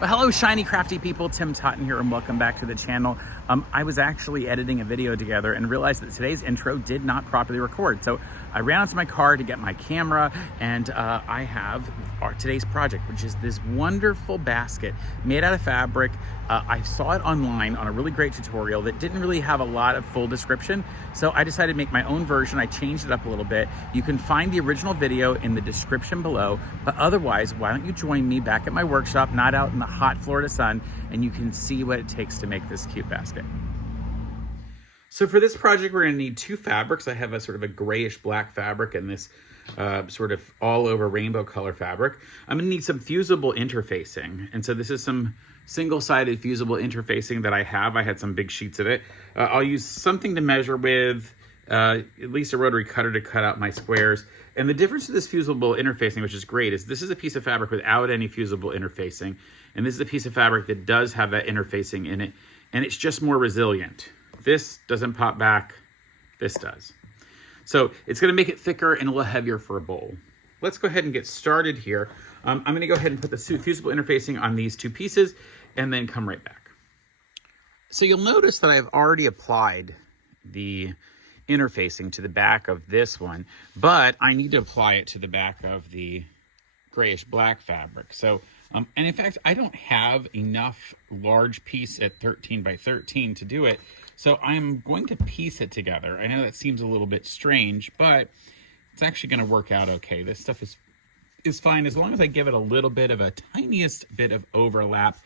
Well, hello, Shiny Crafty People. Tim Totten here, and welcome back to the channel. I was actually editing a video together and realized that today's intro did not properly record. So I ran out to my car to get my camera, and I have today's project, which is this wonderful basket made out of fabric. I saw it online on a really great tutorial that didn't really have a lot of full description. So I decided to make my own version. I changed it up a little bit. You can find the original video in the description below, but otherwise, why don't you join me back at my workshop, not out in the hot Florida sun, and you can see what it takes to make this cute basket. So for this project, we're gonna need two fabrics. I have a sort of a grayish black fabric and this sort of all over rainbow color fabric. I'm gonna need some fusible interfacing. And so this is some single-sided fusible interfacing that I have. I had some big sheets of it. I'll use something to measure with, at least a rotary cutter to cut out my squares. And the difference with this fusible interfacing, which is great, is this is a piece of fabric without any fusible interfacing. And this is a piece of fabric that does have that interfacing in it. And it's just more resilient. This doesn't pop back, this does. So it's gonna make it thicker and a little heavier for a bowl. Let's go ahead and get started here. I'm gonna go ahead and put the fusible interfacing on these two pieces and then come right back. So you'll notice that I've already applied the interfacing to the back of this one, but I need to apply it to the back of the grayish black fabric. So, and in fact, I don't have enough large piece at 13 by 13 to do it. So I'm going to piece it together. I know that seems a little bit strange, but it's actually gonna work out okay. This stuff is fine as long as I give it a little bit of a tiniest bit of overlap.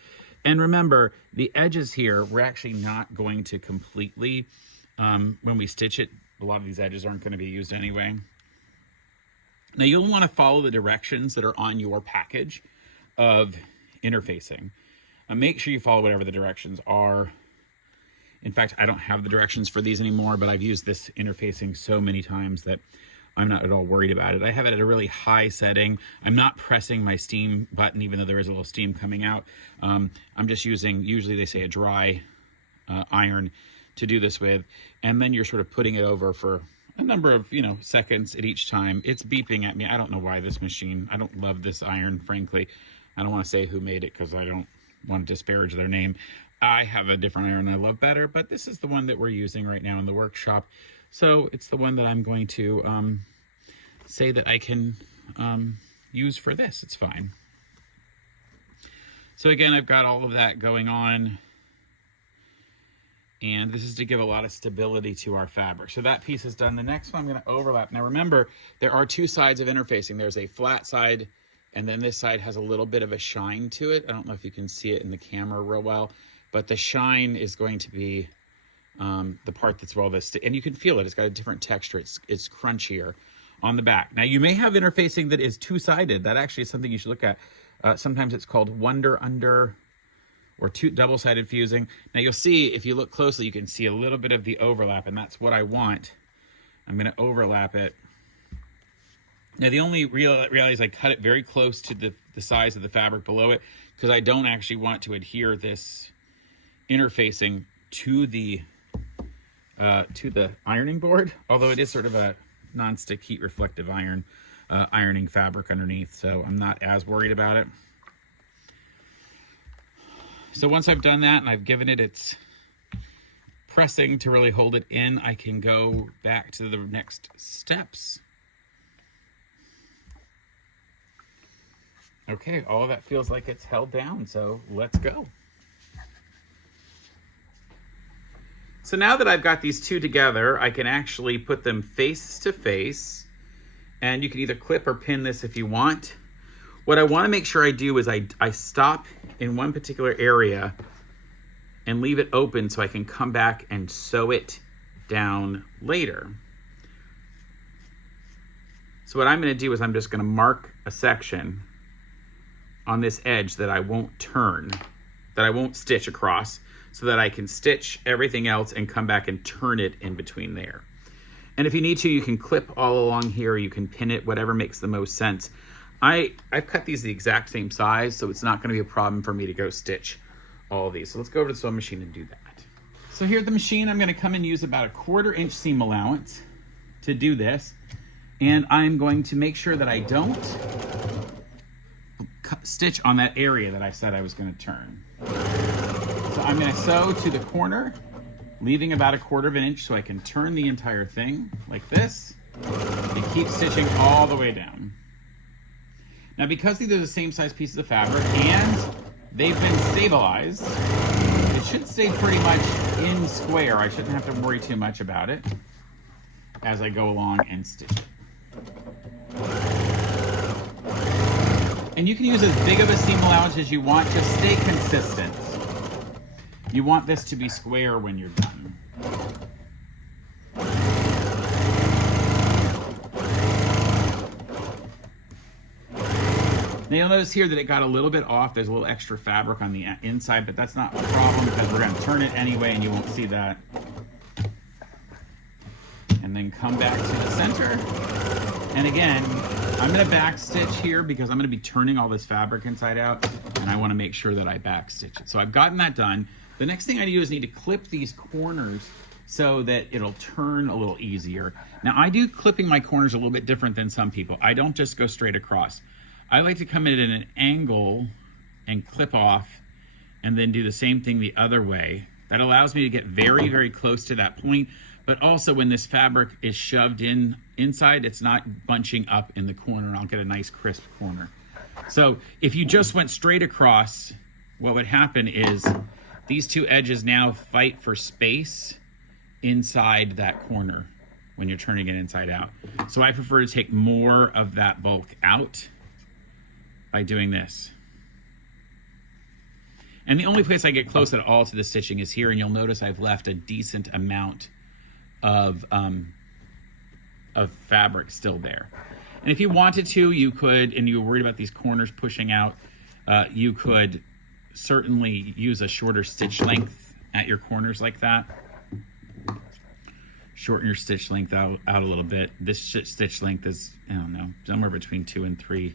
And remember, the edges here, we're actually not going to completely, when we stitch it, a lot of these edges aren't gonna be used anyway. Now you'll wanna follow the directions that are on your package of interfacing. Make sure you follow whatever the directions are. In fact, I don't have the directions for these anymore, but I've used this interfacing so many times that I'm not at all worried about it. I have it at a really high setting. I'm not pressing my steam button, even though there is a little steam coming out. I'm just using, usually they say a dry iron to do this with. And then you're sort of putting it over for a number of, seconds at each time. It's beeping at me. I don't know why this machine, I don't love this iron, frankly. I don't want to say who made it because I don't want to disparage their name. I have a different iron I love better, but this is the one that we're using right now in the workshop. So it's the one that I'm going to say that I can use for this. It's fine. So again, I've got all of that going on. And this is to give a lot of stability to our fabric. So that piece is done. The next one I'm gonna overlap. Now remember, there are two sides of interfacing. There's a flat side, and then this side has a little bit of a shine to it. I don't know if you can see it in the camera real well, but the shine is going to be the part that's where all this, and you can feel it. It's got a different texture. It's crunchier on the back. Now you may have interfacing that is two-sided. That actually is something you should look at. Sometimes it's called under or double-sided fusing. Now you'll see, if you look closely, you can see a little bit of the overlap, and that's what I want. I'm gonna overlap it. Now the only reality is I cut it very close to the size of the fabric below it, because I don't actually want to adhere this interfacing to the ironing board, although it is sort of a non-stick heat reflective ironing fabric underneath, so I'm not as worried about it. So once I've done that and I've given it its pressing to really hold it in, I can go back to the next steps. Okay, all of that feels like it's held down, so let's go. So now that I've got these two together, I can actually put them face to face, and you can either clip or pin this if you want. What I want to make sure I do is I stop in one particular area and leave it open so I can come back and sew it down later. So what I'm going to do is I'm just going to mark a section on this edge that I won't turn, that I won't stitch across, so that I can stitch everything else and come back and turn it in between there. And if you need to, you can clip all along here, you can pin it, whatever makes the most sense. I've cut these the exact same size, so it's not gonna be a problem for me to go stitch all of these. So let's go over to the sewing machine and do that. So here at the machine, I'm gonna come and use about a 1/4 inch seam allowance to do this. And I'm going to make sure that I don't stitch on that area that I said I was going to turn. So I'm going to sew to the corner, leaving about 1/4 inch so I can turn the entire thing like this and keep stitching all the way down. Now, because these are the same size pieces of fabric and they've been stabilized, it should stay pretty much in square. I shouldn't have to worry too much about it as I go along and stitch it. And you can use as big of a seam allowance as you want, just stay consistent. You want this to be square when you're done. Now you'll notice here that it got a little bit off. There's a little extra fabric on the inside, but that's not a problem because we're going to turn it anyway and you won't see that. And then come back to the center. And again, I'm going to back stitch here because I'm going to be turning all this fabric inside out and I want to make sure that I back stitch it. So I've gotten that done. The next thing I do is need to clip these corners so that it'll turn a little easier. Now I do clipping my corners a little bit different than some people. I don't just go straight across. I like to come in at an angle and clip off and then do the same thing the other way. That allows me to get very, very close to that point. But also when this fabric is shoved inside, it's not bunching up in the corner and I'll get a nice crisp corner. So if you just went straight across, what would happen is these two edges now fight for space inside that corner when you're turning it inside out. So I prefer to take more of that bulk out by doing this. And the only place I get close at all to the stitching is here, and you'll notice I've left a decent amount of fabric still there. And if you wanted to, you could, and you were worried about these corners pushing out, you could certainly use a shorter stitch length at your corners like that. Shorten your stitch length out a little bit. This stitch length is, I don't know, somewhere between 2 and 3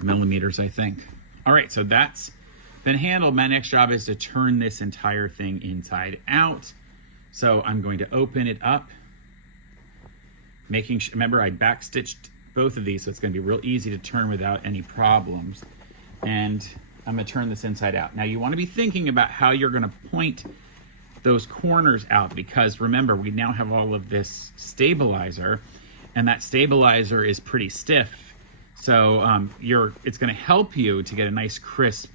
millimeters, I think. All right, so that's been handled. My next job is to turn this entire thing inside out. So I'm going to open it up, making sure, remember I back stitched both of these, so it's going to be real easy to turn without any problems. And I'm going to turn this inside out. Now you want to be thinking about how you're going to point those corners out, because remember, we now have all of this stabilizer, and that stabilizer is pretty stiff. So it's going to help you to get a nice crisp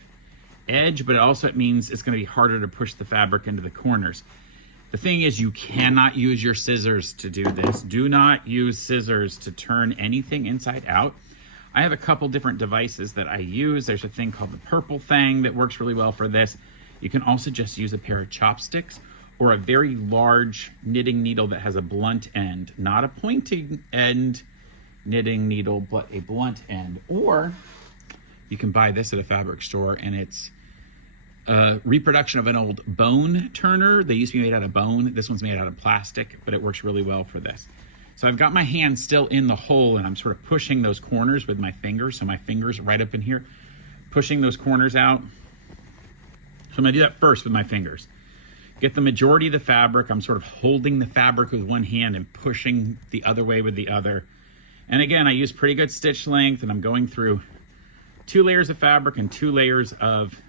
edge, but it means it's going to be harder to push the fabric into the corners. The thing is, you cannot use your scissors to do this. Do not use scissors to turn anything inside out. I have a couple different devices that I use. There's a thing called the purple thing that works really well for this. You can also just use a pair of chopsticks or a very large knitting needle that has a blunt end, not a pointy end knitting needle, but a blunt end. Or you can buy this at a fabric store, and it's a reproduction of an old bone turner. They used to be made out of bone. This one's made out of plastic, but it works really well for this. So I've got my hand still in the hole, and I'm sort of pushing those corners with my fingers. So my fingers are right up in here, pushing those corners out. So I'm gonna do that first with my fingers. Get the majority of the fabric. I'm sort of holding the fabric with one hand and pushing the other way with the other. And again, I use pretty good stitch length, and I'm going through 2 layers of fabric and 2 layers of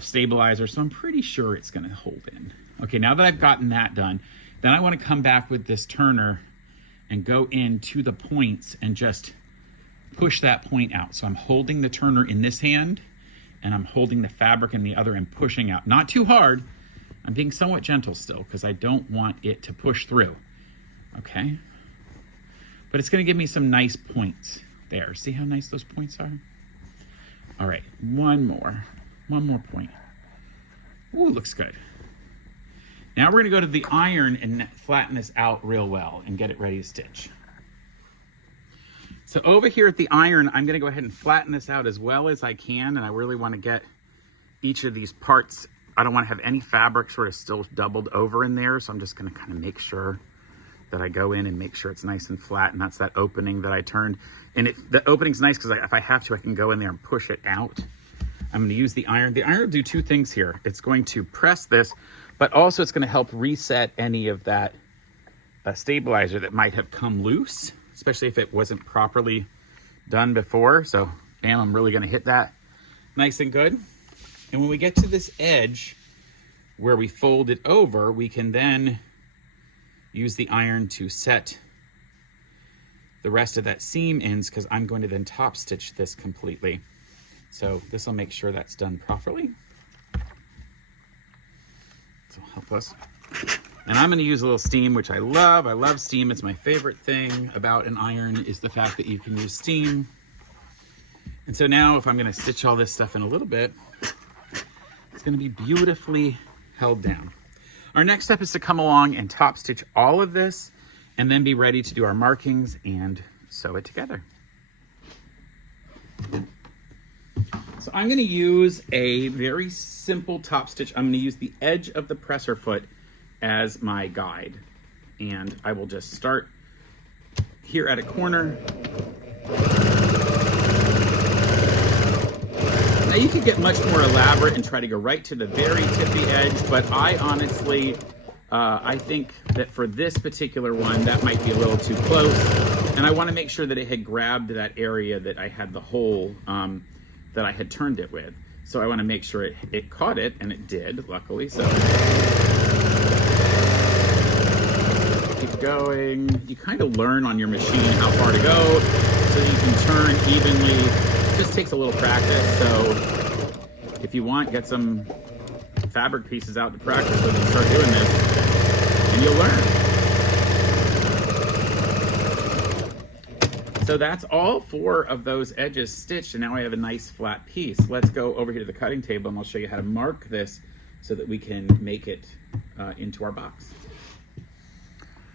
stabilizer, so I'm pretty sure it's gonna hold in. Okay, now that I've gotten that done, then I wanna come back with this turner and go into the points and just push that point out. So I'm holding the turner in this hand, and I'm holding the fabric in the other and pushing out. Not too hard. I'm being somewhat gentle still because I don't want it to push through, okay? But it's gonna give me some nice points there. See how nice those points are? All right, one more point. Ooh, looks good. Now we're gonna go to the iron and flatten this out real well and get it ready to stitch. So over here at the iron, I'm gonna go ahead and flatten this out as well as I can, and I really wanna get each of these parts. I don't wanna have any fabric sort of still doubled over in there, so I'm just gonna kind of make sure that I go in and make sure it's nice and flat, and that's that opening that I turned. And the opening's nice because if I have to, I can go in there and push it out. I'm gonna use the iron. The iron will do 2 things here. It's going to press this, but also it's gonna help reset any of that stabilizer that might have come loose, especially if it wasn't properly done before. So Bam, I'm really gonna hit that nice and good. And when we get to this edge where we fold it over, we can then use the iron to set the rest of that seam ends, because I'm going to then top stitch this completely. So this will make sure that's done properly. This will help us. And I'm going to use a little steam, which I love. I love steam. It's my favorite thing about an iron, is the fact that you can use steam. And so now if I'm going to stitch all this stuff in a little bit, it's going to be beautifully held down. Our next step is to come along and top stitch all of this and then be ready to do our markings and sew it together. So I'm going to use a very simple top stitch. I'm going to use the edge of the presser foot as my guide. And I will just start here at a corner. Now you could get much more elaborate and try to go right to the very tippy edge, but I honestly, I think that for this particular one, that might be a little too close. And I want to make sure that it had grabbed that area that I had the hole that I had turned it with. So I want to make sure it caught it, and it did, luckily. So keep going. You kind of learn on your machine how far to go so that you can turn evenly. It just takes a little practice. So if you want, get some fabric pieces out to practice with and start doing this, and you'll learn. So that's all 4 of those edges stitched, and now I have a nice flat piece. Let's go over here to the cutting table, and I'll show you how to mark this so that we can make it into our box.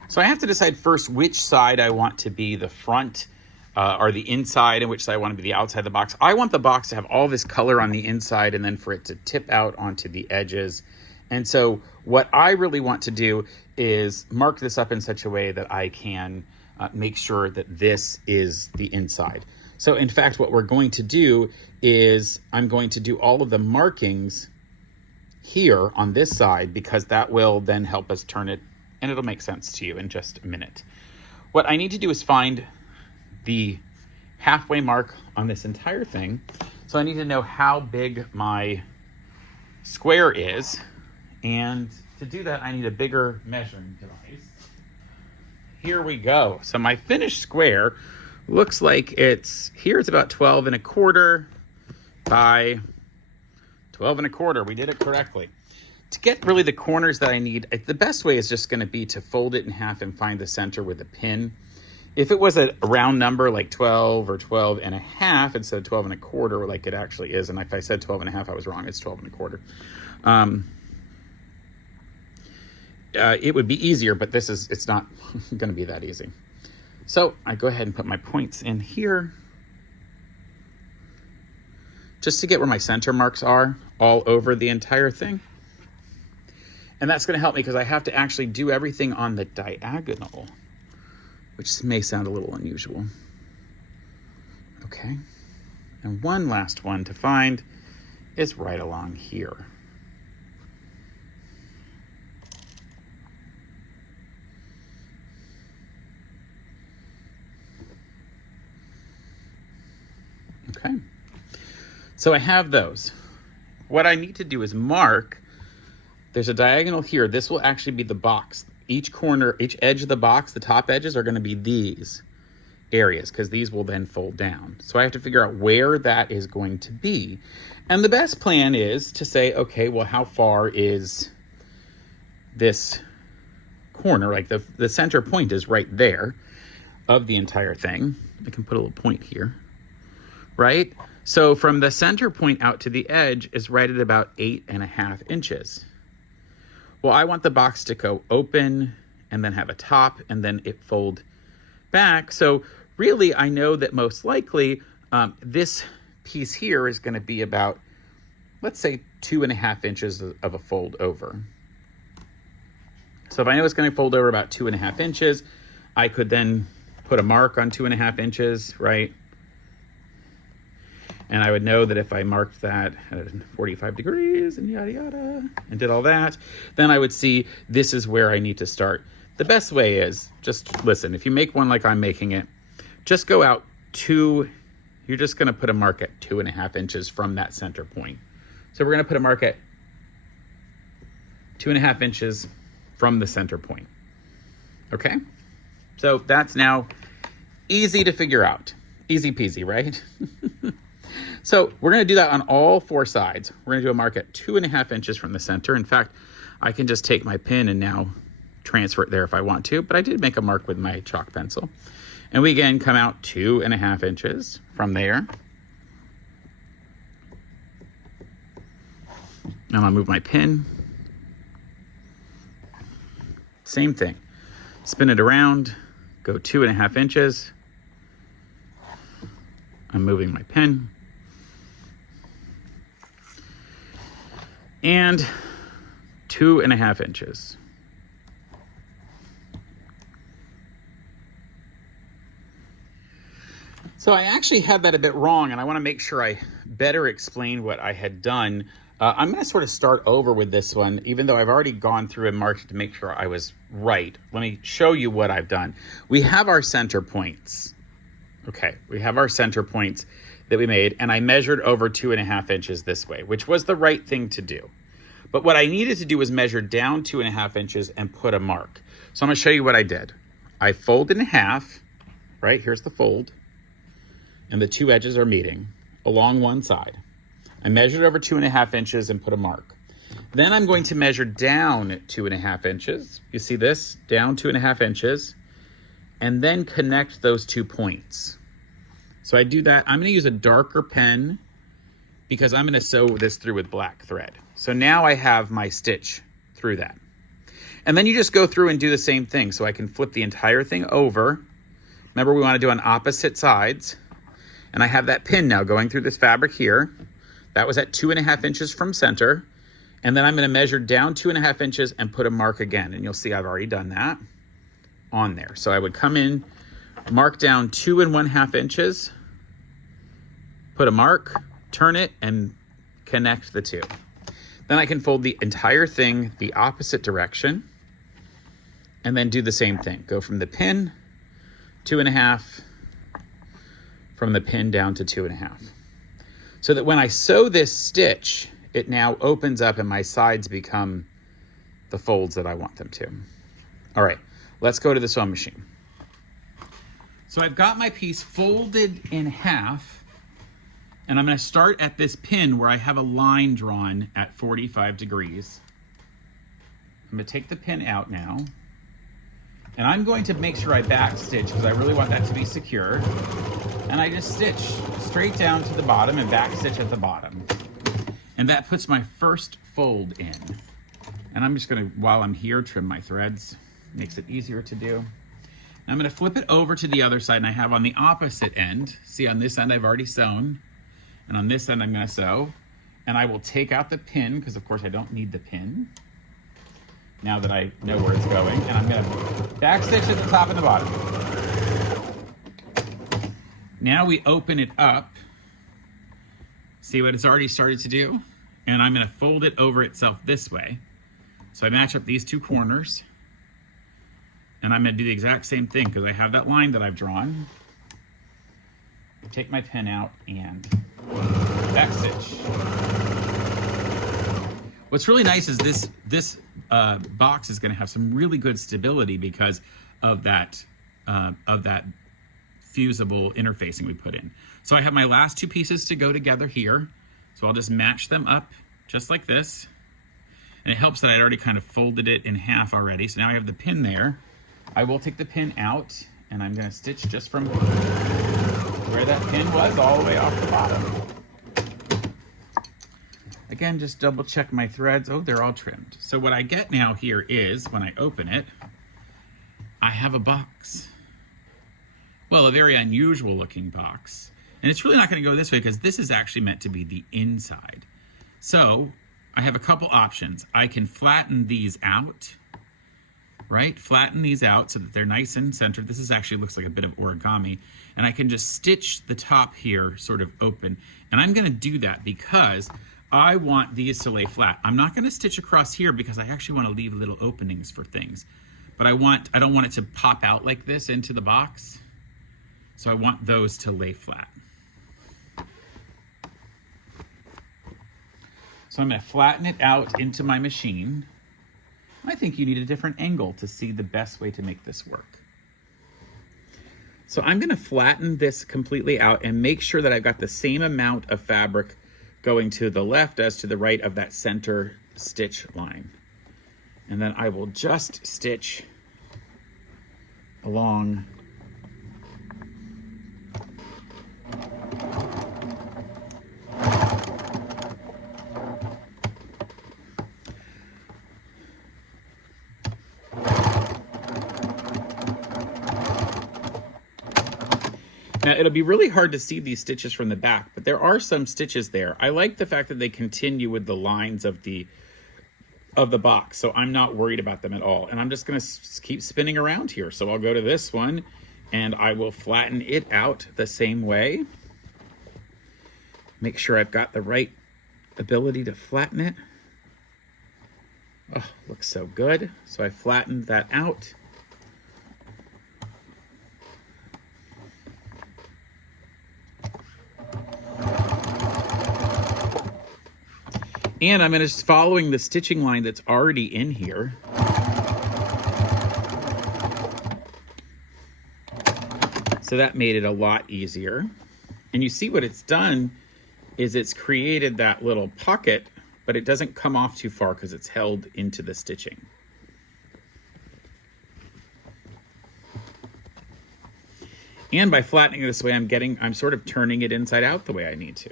So I have to decide first which side I want to be the front or the inside, and which side I want to be the outside of the box. I want the box to have all this color on the inside and then for it to tip out onto the edges. And so what I really want to do is mark this up in such a way that I can make sure that this is the inside. So in fact, what we're going to do is I'm going to do all of the markings here on this side, because that will then help us turn it, and it'll make sense to you in just a minute. What I need to do is find the halfway mark on this entire thing. So I need to know how big my square is. And to do that, I need a bigger measuring device. Here we go. So my finished square looks like it's about 12 1/4 by 12 1/4. We did it correctly. To get really the corners that I need, the best way is just going to be to fold it in half and find the center with a pin. If it was a round number like 12 or 12 1/2 instead of 12 1/4 like it actually is, and if I said 12 1/2, I was wrong, it's 12 1/4. It would be easier, but it's not going to be that easy. So I go ahead and put my points in here just to get where my center marks are all over the entire thing. And that's going to help me because I have to actually do everything on the diagonal, which may sound a little unusual. Okay. And one last one to find is right along here. Okay, so I have those. What I need to do is mark, there's a diagonal here. This will actually be the box. Each corner, each edge of the box, the top edges are going to be these areas because these will then fold down. So I have to figure out where that is going to be. And the best plan is to say, okay, well, how far is this corner? Like the center point is right there of the entire thing. I can put a little point here. Right? So from the center point out to the edge is right at about 8 1/2 inches. Well, I want the box to go open and then have a top and then it fold back. So really, I know that most likely this piece here is going to be about, let's say, 2 1/2 inches of a fold over. So if I know it's going to fold over about 2 1/2 inches, I could then put a mark on 2 1/2 inches, right? And I would know that if I marked that at 45 degrees and yada, yada, and did all that, then I would see this is where I need to start. The best way is just listen. If you make one like I'm making it, just go out 2 you're just gonna put a mark at 2.5 inches from that center point. So we're gonna put a mark at 2.5 inches from the center point, okay? So that's now easy to figure out. Easy peasy, right? So we're gonna do that on all 4 sides. We're gonna do a mark at 2.5 inches from the center. In fact, I can just take my pin and now transfer it there if I want to, but I did make a mark with my chalk pencil. And we again come out 2.5 inches from there. And I'll move my pin. Same thing. Spin it around, go 2.5 inches. I'm moving my pin. And 2.5 inches. So I actually had that a bit wrong, and I want to make sure I better explain what I had done. I'm going to sort of start over with this one, even though I've already gone through and marked to make sure I was right. Let me show you what I've done. We have our center points. Okay, we have our center points that we made, and I measured over 2.5 inches this way, which was the right thing to do. But what I needed to do was measure down 2.5 inches and put a mark. So I'm going to show you what I did. I folded in half, right? Here's the fold. And the 2 edges are meeting along one side. I measured over 2.5 inches and put a mark. Then I'm going to measure down 2.5 inches. You see this? Down 2.5 inches. And then connect those 2 points. So I do that. I'm going to use a darker pen because I'm going to sew this through with black thread. So now I have my stitch through that. And then you just go through and do the same thing. So I can flip the entire thing over. Remember, we want to do on opposite sides. And I have that pin now going through this fabric here. That was at 2.5 inches from center. And then I'm going to measure down 2.5 inches and put a mark again. And you'll see I've already done that on there. So I would come in, mark down 2.5 inches, put a mark, turn it, and connect the 2. Then I can fold the entire thing the opposite direction and then do the same thing. Go from the pin, 2.5, from the pin down to 2.5. So that when I sew this stitch, it now opens up and my sides become the folds that I want them to. All right, let's go to the sewing machine. So I've got my piece folded in half, and I'm going to start at this pin where I have a line drawn at 45 degrees. I'm going to take the pin out now, and I'm going to make sure I back stitch because I really want that to be secure. And I just stitch straight down to the bottom and back stitch at the bottom. And that puts my first fold in. And I'm just gonna, while I'm here, trim my threads. Makes it easier to do. And I'm gonna flip it over to the other side, and I have on the opposite end, see on this end I've already sewn, and on this end I'm gonna sew. And I will take out the pin, because of course I don't need the pin, now that I know where it's going. And I'm gonna back stitch at the top and the bottom. Now we open it up. See what it's already started to do? And I'm gonna fold it over itself this way. So I match up these 2 corners. And I'm gonna do the exact same thing because I have that line that I've drawn. Take my pin out and back stitch. What's really nice is this box is gonna have some really good stability because of that fusible interfacing we put in. So I have my last 2 pieces to go together here. So I'll just match them up just like this. And it helps that I'd already kind of folded it in half already. So now I have the pin there. I will take the pin out and I'm gonna stitch just from where that pin was all the way off the bottom. Again, just double check my threads. Oh, they're all trimmed. So what I get now here is, when I open it, I have a box. Well, a very unusual looking box. And it's really not gonna go this way because this is actually meant to be the inside. So I have a couple options. I can flatten these out, right? Flatten these out so that they're nice and centered. This is actually looks like a bit of origami. And I can just stitch the top here sort of open. And I'm gonna do that because I want these to lay flat. I'm not gonna stitch across here because I actually wanna leave little openings for things. But I don't want it to pop out like this into the box. So I want those to lay flat. So I'm going to flatten it out into my machine. I think you need a different angle to see the best way to make this work. So I'm going to flatten this completely out and make sure that I've got the same amount of fabric going to the left as to the right of that center stitch line. And then I will just stitch along Now, it'll be really hard to see these stitches from the back, but there are some stitches there. I like the fact that they continue with the lines of the box, so I'm not worried about them at all. And I'm just going to keep spinning around here. So I'll go to this one, and I will flatten it out the same way. Make sure I've got the right ability to flatten it. Oh, looks so good. So I flattened that out. And I'm just following the stitching line that's already in here. So that made it a lot easier. And you see what it's done is it's created that little pocket, but it doesn't come off too far because it's held into the stitching. And by flattening it this way, I'm sort of turning it inside out the way I need to.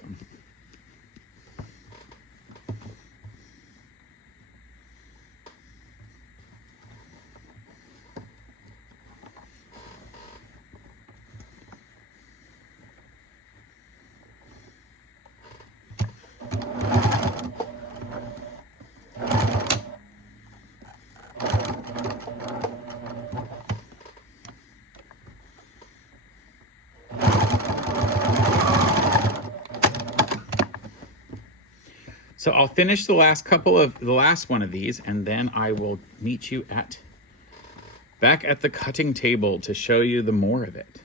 So I'll finish the last one of these, and then I will meet you back at the cutting table to show you the more of it.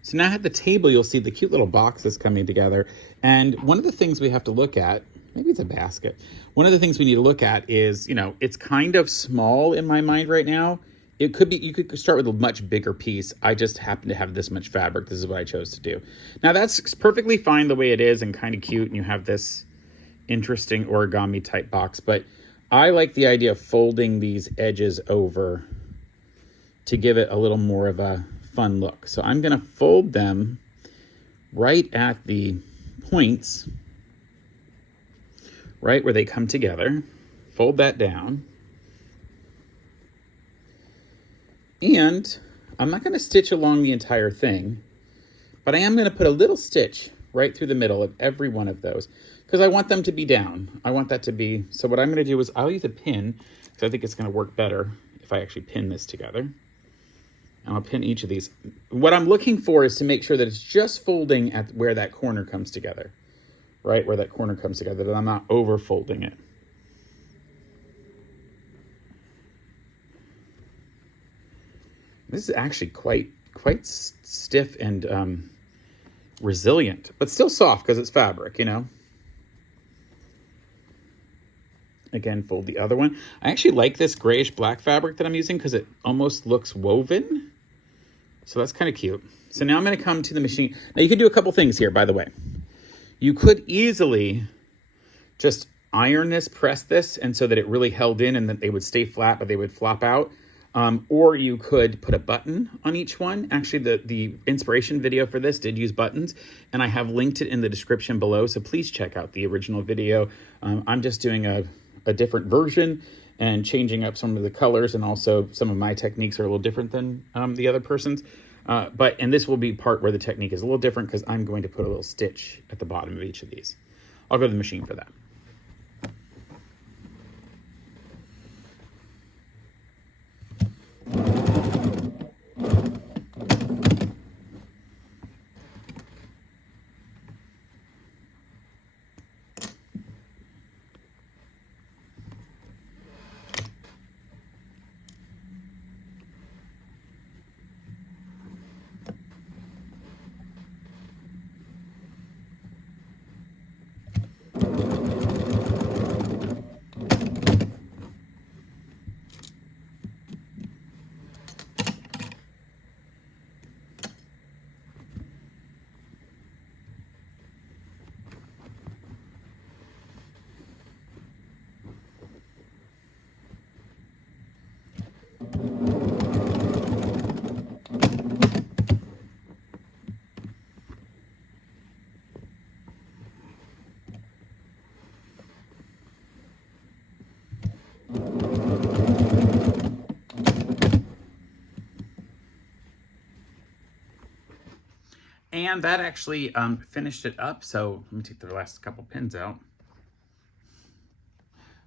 So now at the table, you'll see the cute little boxes coming together. And one of the things we have to look at, maybe it's a basket. One of the things we need to look at is, it's kind of small in my mind right now. It could be, you could start with a much bigger piece. I just happen to have this much fabric. This is what I chose to do. Now that's perfectly fine the way it is and kind of cute. And you have this interesting origami type box, but I like the idea of folding these edges over to give it a little more of a fun look. So I'm going to fold them right at the points, right where they come together. Fold that down. And I'm not going to stitch along the entire thing, but I am going to put a little stitch right through the middle of every one of those because I want them to be down. I want that to be, so what I'm going to do is I'll use a pin because I think it's going to work better if I actually pin this together. And I'll pin each of these. What I'm looking for is to make sure that it's just folding at where that corner comes together, right? Where that corner comes together, that I'm not over folding it. This is actually quite stiff and resilient, but still soft because it's fabric, Again, fold the other one. I actually like this grayish black fabric that I'm using because it almost looks woven. So that's kind of cute. So now I'm going to come to the machine. Now you could do a couple things here, by the way. You could easily just iron this, press this, and so that it really held in and that they would stay flat, but they would flop out. Or you could put a button on each one. Actually, the inspiration video for this did use buttons, and I have linked it in the description below, so please check out the original video. I'm just doing a different version and changing up some of the colors, and also some of my techniques are a little different than the other person's. And this will be part where the technique is a little different because I'm going to put a little stitch at the bottom of each of these. I'll go to the machine for that. And that actually finished it up. So let me take the last couple pins out.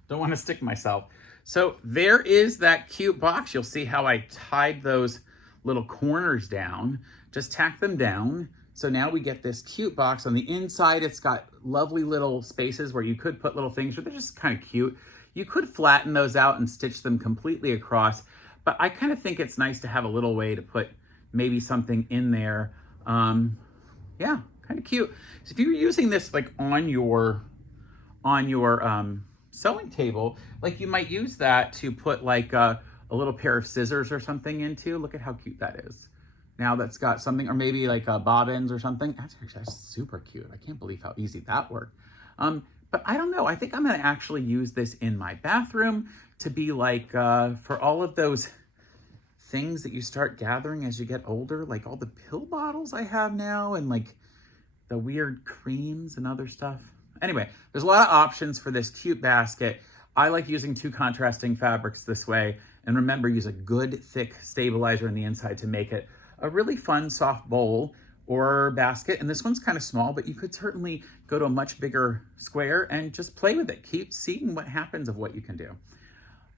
Don't want to stick myself. So there is that cute box. You'll see how I tied those little corners down. Just tack them down. So now we get this cute box. On the inside, it's got lovely little spaces where you could put little things, but they're just kind of cute. You could flatten those out and stitch them completely across, but I kind of think it's nice to have a little way to put maybe something in there. Yeah, kind of cute. So if you were using this like on your sewing table, like you might use that to put like a little pair of scissors or something into. Look at how cute that is. Now that's got something, or maybe like bobbins or something. That's super cute. I can't believe how easy that worked. But I don't know. I think I'm going to actually use this in my bathroom to be like for all of those things that you start gathering as you get older, like all the pill bottles I have now and like the weird creams and other stuff. Anyway, there's a lot of options for this cute basket. I like using two contrasting fabrics this way. And remember, use a good thick stabilizer on the inside to make it a really fun soft bowl or basket. And this one's kind of small, but you could certainly go to a much bigger square and just play with it. Keep seeing what happens of what you can do.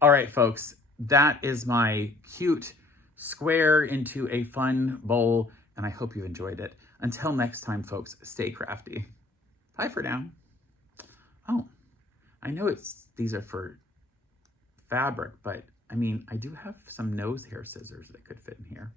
All right, folks, that is my cute square into a fun bowl, and I hope you enjoyed it. Until next time, folks, stay crafty. Bye for now. Oh, I know these are for fabric, but I mean, I do have some nose hair scissors that could fit in here.